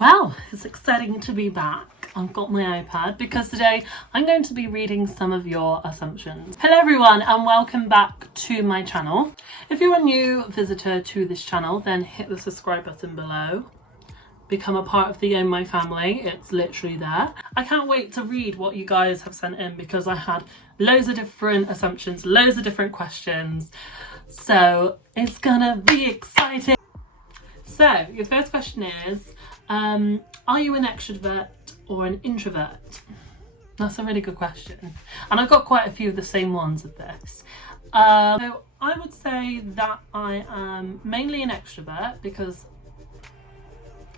Well, it's exciting to be back. I've got my iPad because today I'm going to be reading some of your assumptions. Hello everyone and welcome back to my channel. If you're a new visitor to this channel, then hit the subscribe button below. Become a part of the Own My family, it's literally there. I can't wait to read what you guys have sent in because I had loads of different assumptions, loads of different questions. So it's gonna be exciting. So your first question is, are you an extrovert or an introvert? That's a really good question. And I've got quite a few of the same ones of this. So I would say that I am mainly an extrovert because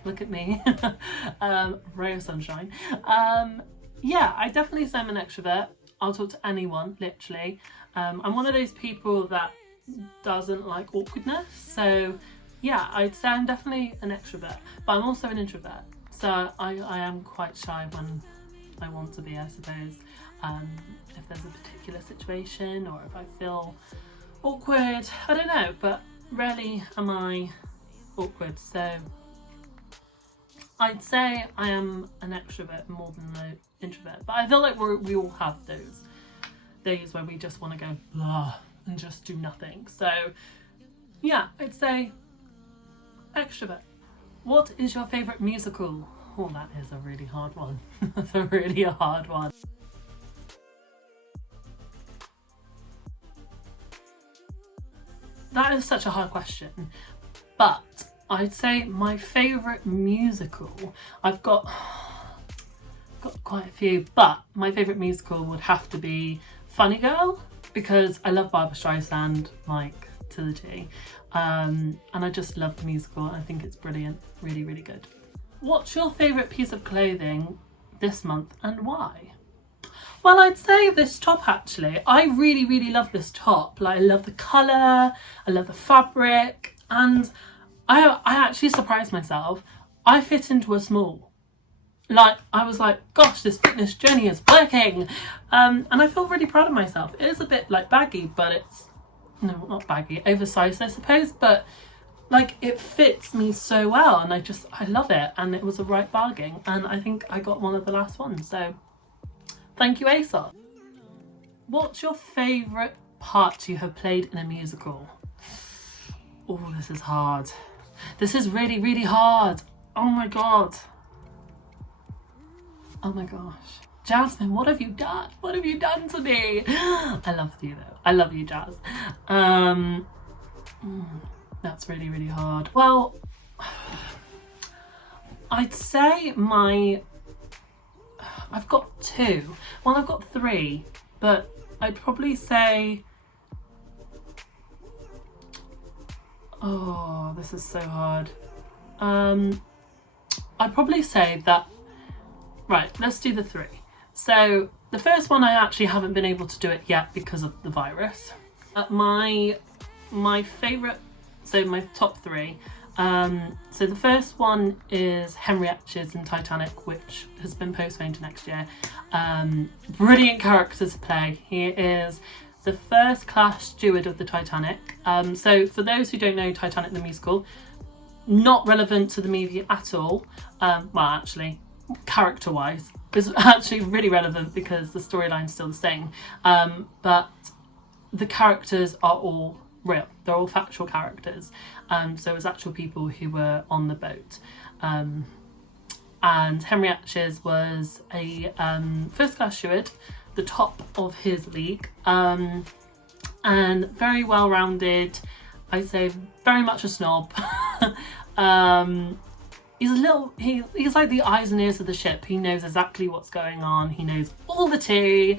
look at me, ray of sunshine. Yeah, I definitely say I'm an extrovert. I'll talk to anyone, literally. I'm one of those people that doesn't like awkwardness. So yeah, I'd say I'm definitely an extrovert, but I'm also an introvert. So I am quite shy when I want to be, I suppose. If there's a particular situation or if I feel awkward, I don't know, but rarely am I awkward. So I'd say I am an extrovert more than an introvert, but I feel like we all have those days where we just want to go blah and just do nothing. So yeah, I'd say extrovert. What is your favourite musical? Oh, that is a really hard one. That's a really hard one. That is such a hard question, but I'd say my favourite musical, I've got quite a few, but my favourite musical would have to be Funny Girl because I love Barbra Streisand, like, to the T. And I just love the musical. I think it's brilliant, really, really good. What's your favourite piece of clothing this month and why? Well, I'd say this top actually. I really, really love this top. Like, I love the colour, I love the fabric, and I actually surprised myself. I fit into a small. Like, I was like, gosh, this fitness journey is working. And I feel really proud of myself. It is a bit like baggy, but it's, no, not baggy, oversized, I suppose, but like it fits me so well and I love it, and it was a right bargain, and I think I got one of the last ones, so thank you, ASOS. What's your favourite part you have played in a musical? Oh, this is hard. This is really, really hard. Oh my god. Oh my gosh. Jasmine, what have you done? What have you done to me? I love you though. I love you, Jazz. That's really, really hard. Well, I'd say I've got two. Well, I've got three, but I'd probably say, oh, this is so hard. I'd probably say that, right, let's do the three. So the first one, I actually haven't been able to do it yet because of the virus. My favourite, so my top three. So the first one is Henriette's in Titanic, which has been postponed to next year. Brilliant character to play. He is the first class steward of the Titanic. So for those who don't know Titanic the musical, not relevant to the movie at all. Well, actually, character-wise, is actually really relevant because the storyline's still the same. But the characters are all real. They're all factual characters. So it's actual people who were on the boat. And Henriette's was a first class steward, the top of his league, and very well rounded. I'd say very much a snob. He's like the eyes and ears of the ship. He knows exactly what's going on. He knows all the tea.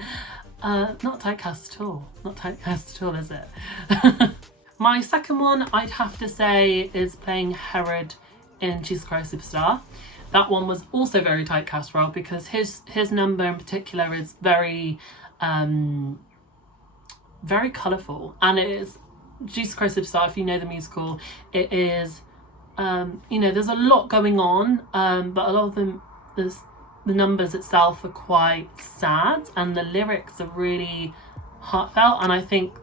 Not typecast at all. Not typecast at all, is it? My second one, I'd have to say, is playing Herod in Jesus Christ Superstar. That one was also very typecast role because his number in particular is very, very colourful, and it is Jesus Christ Superstar. If you know the musical, it is, you know, there's a lot going on, but a lot of them, the numbers itself are quite sad, and the lyrics are really heartfelt, and I think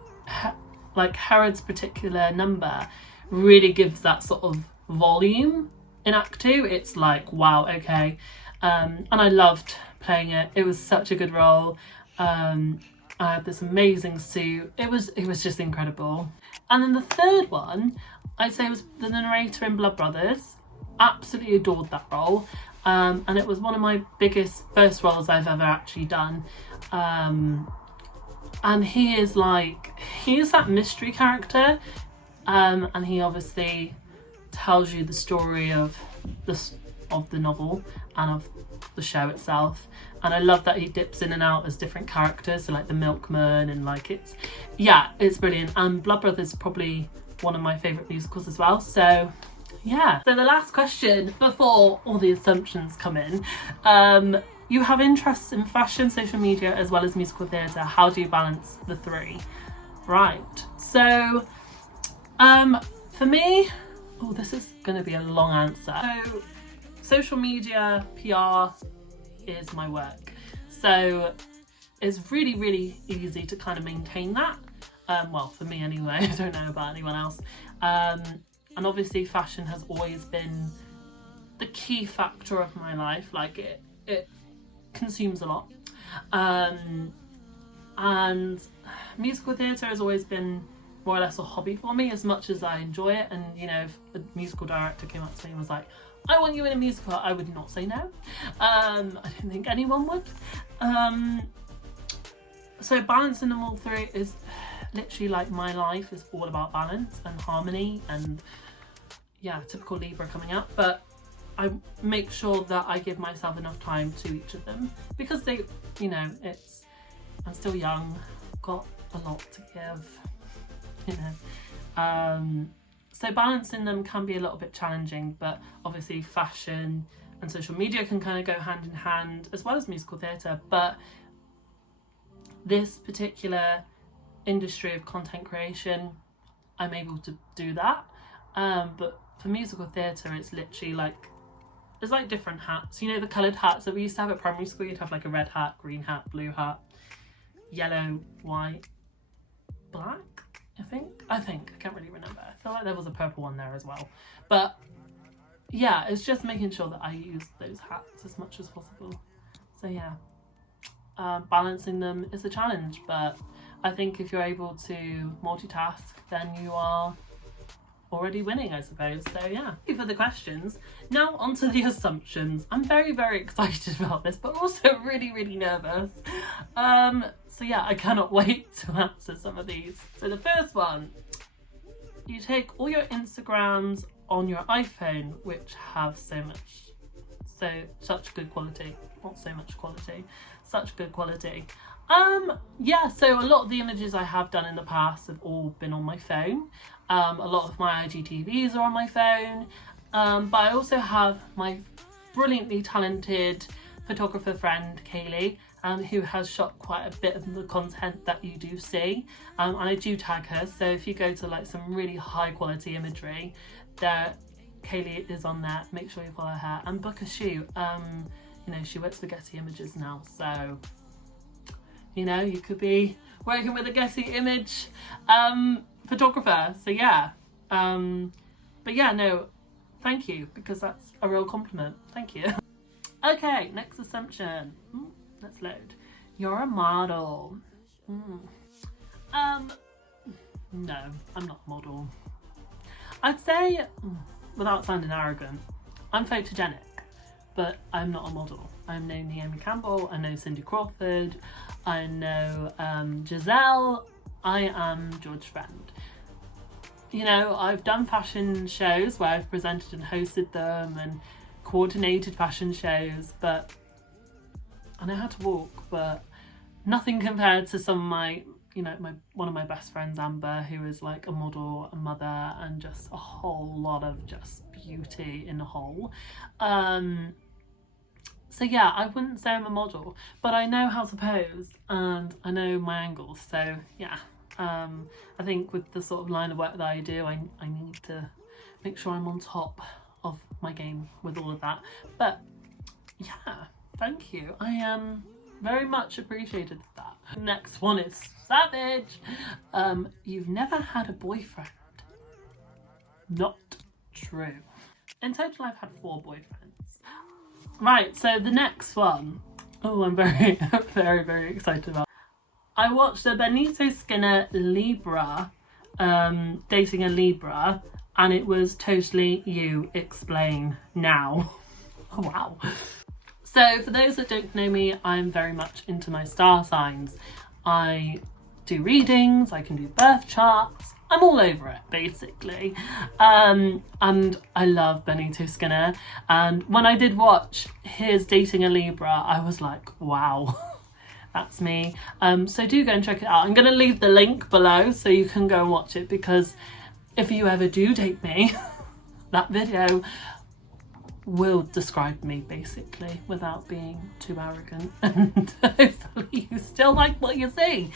like Herod's particular number really gives that sort of volume in Act 2 it's like, wow, okay. And I loved playing it. It was such a good role. I had this amazing suit. It was just incredible. And then the third one, I'd say, was the narrator in Blood Brothers. Absolutely adored that role. And it was one of my biggest first roles I've ever actually done. And he is that mystery character. And he obviously tells you the story of the novel and of the show itself. And I love that he dips in and out as different characters, so like the milkman, and like it's brilliant. And Blood Brothers is probably one of my favourite musicals as well. So yeah. So the last question before all the assumptions come in, you have interests in fashion, social media, as well as musical theatre. How do you balance the three? Right. So for me, this is going to be a long answer. So social media, PR is my work. So it's really, really easy to kind of maintain that. Well, for me anyway, I don't know about anyone else. And obviously fashion has always been the key factor of my life. Like it consumes a lot. And musical theatre has always been more or less a hobby for me, as much as I enjoy it. And you know, if a musical director came up to me and was like, I want you in a musical, I would not say no. I don't think anyone would. So balancing them all three is literally like my life is all about balance and harmony, and yeah, typical Libra coming up. But I make sure that I give myself enough time to each of them, because they, you know, I'm still young, got a lot to give, you know. So balancing them can be a little bit challenging, but obviously fashion and social media can kind of go hand in hand, as well as musical theatre. But this particular industry of content creation, I'm able to do that. But for musical theatre, it's literally like, it's like different hats. You know, the coloured hats that we used to have at primary school? You'd have like a red hat, green hat, blue hat, yellow, white, black, I can't really remember. I feel like there was a purple one there as well. But yeah, it's just making sure that I use those hats as much as possible. So yeah, balancing them is a challenge, but I think if you're able to multitask, then you are already winning, I suppose. So yeah, thank you for the questions. Now on to the assumptions. I'm very, very excited about this, but also really, really nervous. So yeah, I cannot wait to answer some of these. So the first one, you take all your Instagrams on your iPhone, which have such good quality. Not so much quality, such good quality. Yeah, so a lot of the images I have done in the past have all been on my phone. A lot of my IGTVs are on my phone, but I also have my brilliantly talented photographer friend Kaylee, who has shot quite a bit of the content that you do see, and I do tag her. So if you go to like some really high quality imagery, there Kaylee is on there. Make sure you follow her and book a shoot. You know, she works for Getty Images now, so you know, you could be working with a Getty Image photographer. So yeah, but yeah, no, thank you, because that's a real compliment. Thank you. Okay, next assumption. Let's load. You're a model. No, I'm not a model. I'd say, without sounding arrogant, I'm photogenic, but I'm not a model. I know Naomi Campbell, I know Cindy Crawford, I know Giselle, I am George Friend. You know, I've done fashion shows where I've presented and hosted them and coordinated fashion shows, but I know how to walk, but nothing compared to some of my, you know, one of my best friends, Amber, who is like a model, a mother, and just a whole lot of just beauty in a whole. So yeah, I wouldn't say I'm a model, but I know how to pose and I know my angles. So yeah, I think with the sort of line of work that I do, I need to make sure I'm on top of my game with all of that. But yeah, thank you. I am very much appreciated that. Next one is savage. You've never had a boyfriend. Not true. In total, I've had 4 boyfriends. Right, so the next one. Oh, I'm very, very, very excited about. I watched a Benito Skinner Libra, dating a Libra, and it was totally you. Explain now. Oh, wow. So for those that don't know me, I'm very much into my star signs. I do readings, I can do birth charts, I'm all over it basically. And I love Benito Skinner, and when I did watch his Dating a Libra, I was like, wow, that's me. So do go and check it out. I'm going to leave the link below so you can go and watch it, because if you ever do date me, that video will describe me basically without being too arrogant, and hopefully you still like what you see.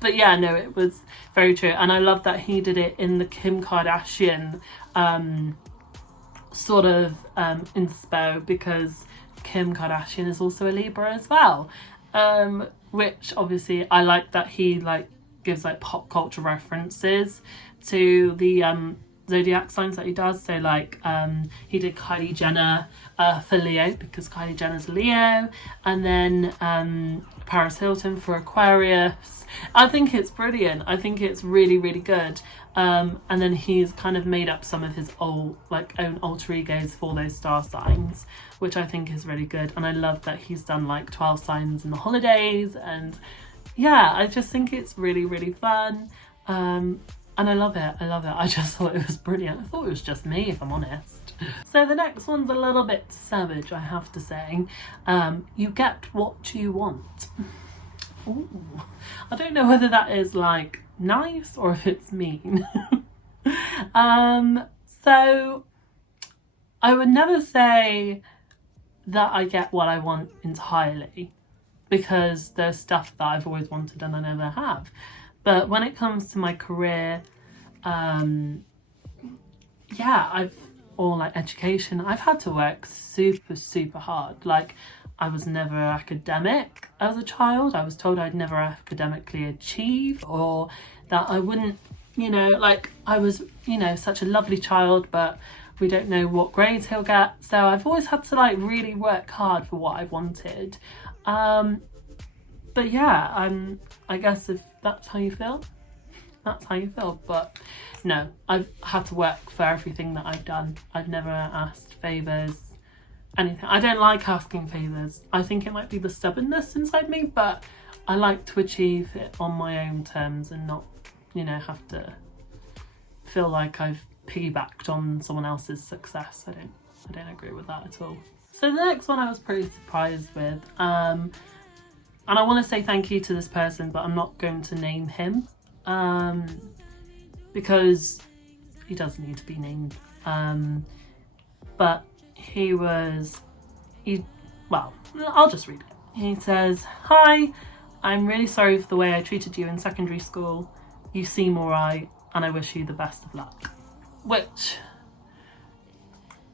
But yeah, no, it was very true, and I love that he did it in the Kim Kardashian sort of inspo, because Kim Kardashian is also a Libra as well, which obviously I like that he like gives like pop culture references to the zodiac signs that he does. So like he did Kylie Jenner for Leo, because Kylie Jenner's Leo, and then Paris Hilton for Aquarius. I think it's brilliant. I think it's really, really good. And then he's kind of made up some of his own alter egos for those star signs, which I think is really good. And I love that he's done like 12 signs in the holidays, and yeah, I just think it's really, really fun. And I love it. I love it. I just thought it was brilliant. I thought it was just me, if I'm honest. So the next one's a little bit savage, I have to say. You get what you want. Ooh. I don't know whether that is like nice or if it's mean. So I would never say that I get what I want entirely, because there's stuff that I've always wanted and I never have. But when it comes to my career, like education, I've had to work super, super hard. Like, I was never academic as a child. I was told I'd never academically achieve, or that I wouldn't, like I was, such a lovely child, but we don't know what grades he'll get. So I've always had to like really work hard for what I wanted. But yeah, I guess if that's how you feel, that's how you feel. But no, I've had to work for everything that I've done. I've never asked favours, anything. I don't like asking favours. I think it might be the stubbornness inside me, but I like to achieve it on my own terms and not, have to feel like I've piggybacked on someone else's success. I don't agree with that at all. So the next one I was pretty surprised with. And I want to say thank you to this person, but I'm not going to name him because he doesn't need to be named. But I'll just read it. He says, "Hi, I'm really sorry for the way I treated you in secondary school. You seem alright, and I wish you the best of luck." Which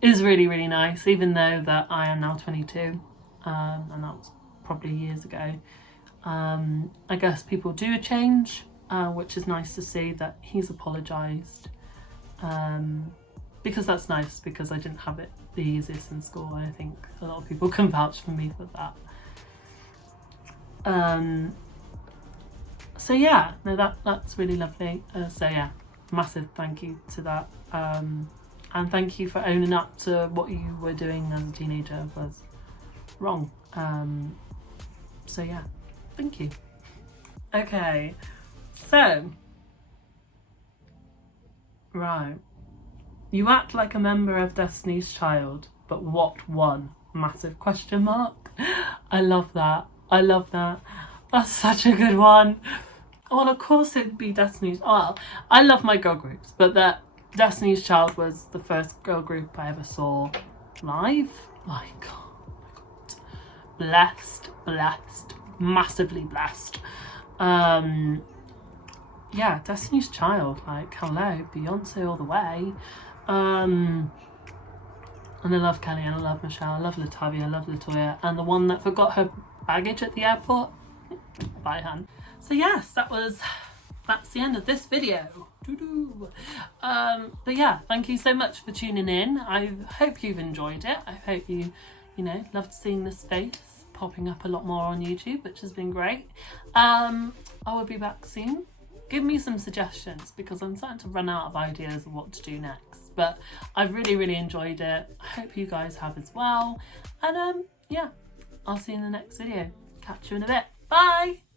is really, really nice, even though that I am now 22, and that was probably years ago. I guess people do change, which is nice to see that he's apologised, because that's nice, because I didn't have it the easiest in school. I think a lot of people can vouch for me for that. So yeah, no, that's really lovely. So yeah, massive thank you to that, and thank you for owning up to what you were doing as a teenager was wrong. So yeah, thank you. Okay, so right, you act like a member of Destiny's Child, but what one? Massive question mark. I love that. That's such a good one. Well, of course it'd be Destiny's. Well, I love my girl groups, but that Destiny's Child was the first girl group I ever saw live. Like, oh my god, blessed, massively blessed. Yeah, Destiny's Child, like, hello, Beyonce all the way. And I love Kelly, and I love Michelle, I love Latavia, I love Latoya, and the one that forgot her baggage at the airport, bye hun. So yes, that was that's the end of this video. But yeah, thank you so much for tuning in. I hope you've enjoyed it. I hope you loved seeing this face popping up a lot more on YouTube, which has been great. I will be back soon. Give me some suggestions because I'm starting to run out of ideas of what to do next. But I've really enjoyed it. I hope you guys have as well. And yeah, I'll see you in the next video. Catch you in a bit. Bye!